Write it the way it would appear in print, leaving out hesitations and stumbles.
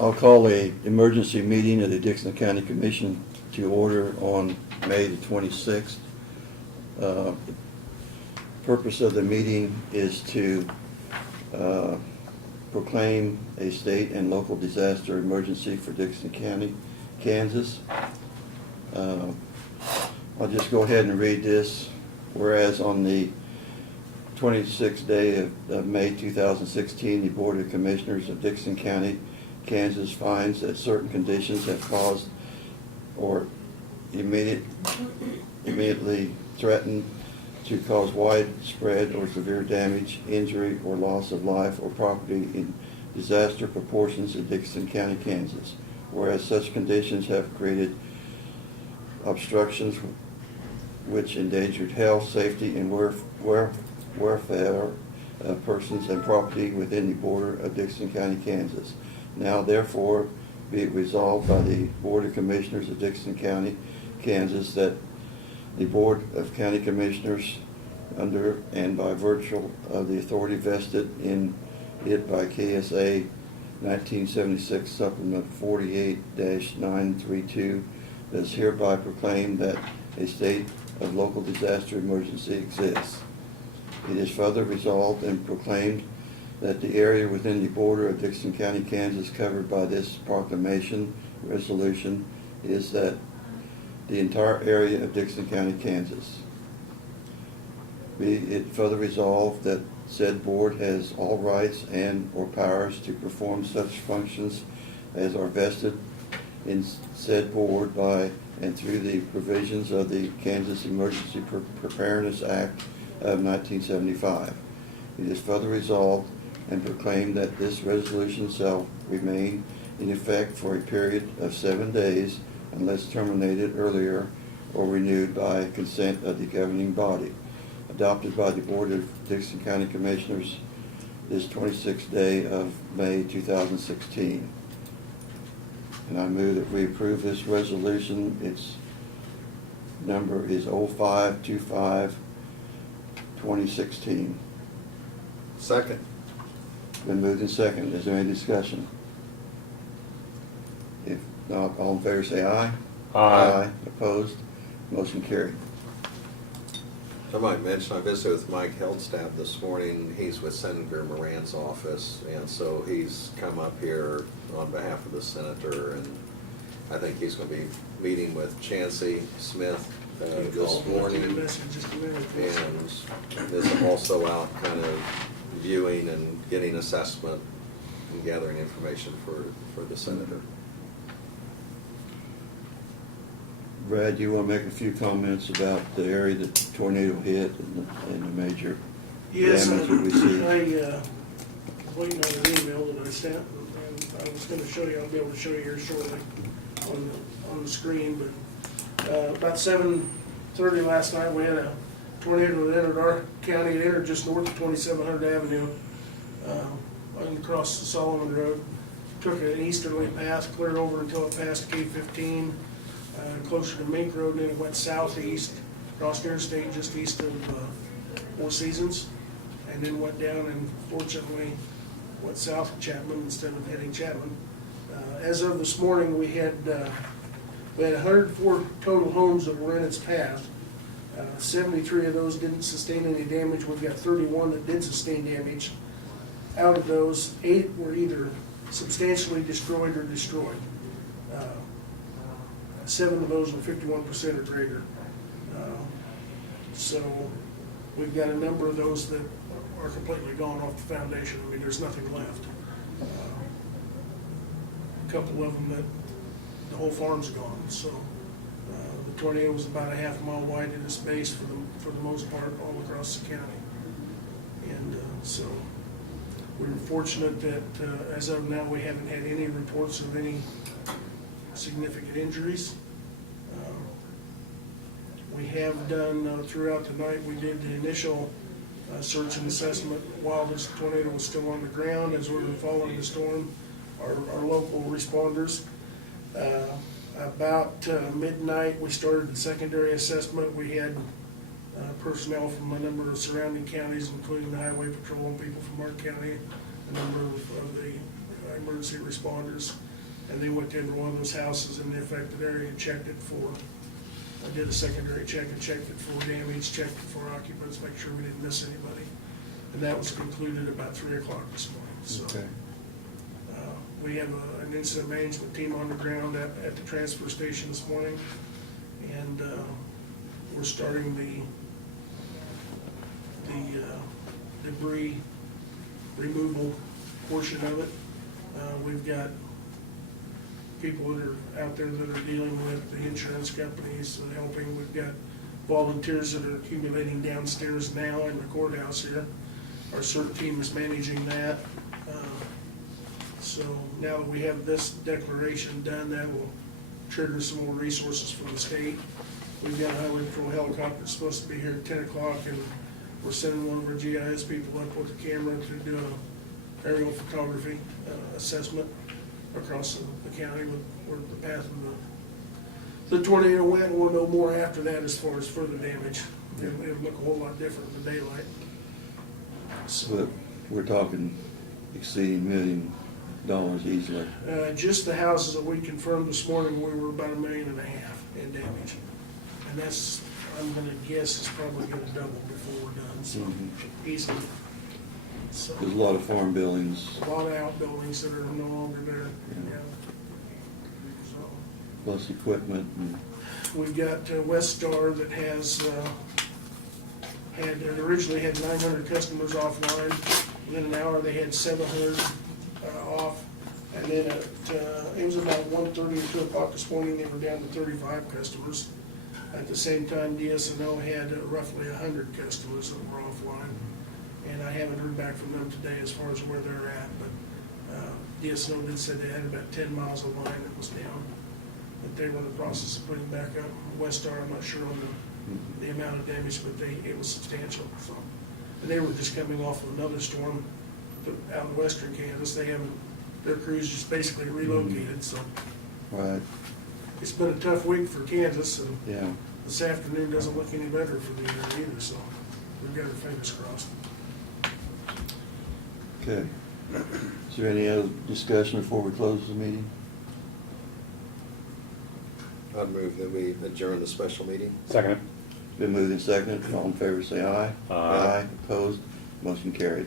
I'll call a emergency meeting of the Dixon County Commission to order on May the 26th. Purpose of the meeting is to proclaim a state and local disaster emergency for Dixon County, Kansas. I'll just go ahead and read this. Whereas on the 26th day of May 2016, the Board of Commissioners of Dixon County, Kansas finds that certain conditions have caused or immediately threatened to cause widespread or severe damage, injury, or loss of life or property in disaster proportions in Dixon County, Kansas. Whereas such conditions have created obstructions which endangered health, safety, and welfare of persons and property within the border of Dixon County, Kansas. Now therefore be it resolved by the Board of Commissioners of Dixon County, Kansas, that the Board of County Commissioners, under and by virtue of the authority vested in it by KSA 1976 Supplement 48-932, does hereby proclaim that a state of local disaster emergency exists. It is further resolved and proclaimed that the area within the border of Dixon County, Kansas covered by this proclamation resolution is that the entire area of Dixon County, Kansas. Be it further resolved that said board has all rights and or powers to perform such functions as are vested in said board by and through the provisions of the Kansas Emergency Preparedness Act of 1975. It is further resolved and proclaimed that this resolution shall remain in effect for a period of 7 days unless terminated earlier or renewed by consent of the governing body, adopted by the Board of Dixon County Commissioners this 26th day of May 2016. And I move that we approve this resolution. Its number is 0525-2016. Second. Been moved and seconded. Is there any discussion? If not, all in favor say aye. Aye. Opposed? Motion carried. I might mention, I visited with Mike Heldstaff this morning. He's with Senator Moran's office, and so he's come up here on behalf of the senator, and I think he's going to be meeting with Chancey Smith this morning. And is also out kind of viewing and getting assessment and gathering information for the senator. Brad, you want to make a few comments about the area that the tornado hit and the major Yes, damage that we see? I waiting on an email that I sent, and I was going to show you. I'll be able to show you here shortly on the screen. But about 7:30 last night, we had a tornado that entered our county. It entered just north of 2700 Avenue, and across the Solomon Road. Took an easterly path, cleared over until it passed K-15, closer to Mink Road, and then it went southeast, across interstate just east of Four Seasons, and then went down and fortunately went south of Chapman instead of heading Chapman. As of this morning, we had 104 total homes that were in its path. 73 of those didn't sustain any damage. We've got 31 that did sustain damage. Out of those, 8 were either substantially destroyed or destroyed. 7 of those were 51% or greater. So we've got a number of those that are completely gone off the foundation. I mean, there's nothing left. A couple of them that the whole farm's gone. So the tornado was about a half mile wide in its base for the most part all across the county. And so we're fortunate that as of now we haven't had any reports of any significant injuries. We have done throughout the night, we did the initial search and assessment while this tornado was still on the ground as we were following the storm, our local responders. About midnight we started the secondary assessment. We had personnel from a number of surrounding counties, including the highway patrol and people from our county, a number of the emergency responders. And they went to every one of those houses in the affected area and checked it for, did a secondary check and checked it for damage, checked it for occupants, make sure we didn't miss anybody. And that was concluded about 3 o'clock this morning, so. Okay. We have an incident management team on the ground at the transfer station this morning, and we're starting the debris removal portion of it. We've got people that are out there that are dealing with the insurance companies helping. We've got volunteers that are accumulating downstairs now in the courthouse here. Our CERT team is managing that. So now that we have this declaration done, that will trigger some more resources from the state. We've got a highway patrol helicopter supposed to be here at 10 o'clock, and we're sending one of our GIS people up with a camera to do an aerial photography assessment across the county with where the path of the tornado went. And we'll know more after that as far as further damage. It'll look a whole lot different in the daylight. But we're talking exceeding $1 million easily. Just the houses that we confirmed this morning, we were about $1.5 million in damage. And that's, I'm gonna guess, it's probably gonna double before we're done, so easily. So, There's a lot of farm buildings, a lot of outbuildings that are no longer there, yeah. So, plus equipment and, we've got West Star that has, it originally had 900 customers offline. Within an hour, they had 700 off. And then it was about 1:30 or 2 o'clock this morning, they were down to 35 customers. At the same time, DSNO had roughly 100 customers that were offline. And I haven't heard back from them today as far as where they're at, but DSNO did say they had about 10 miles of line that was down. But they were in the process of putting back up. West Star, I'm not sure on the amount of damage, but it was substantial. So, and they were just coming off of another storm out in western Kansas. Their crews just basically relocated, so right, it's been a tough week for Kansas, and yeah. this afternoon doesn't look any better for the area either, so we've got our fingers crossed. Okay. Is there any other discussion before we close the meeting? I'd move that we adjourn the special meeting. Second. Been moved and seconded. All in favor say aye. Aye. Opposed? Motion carried.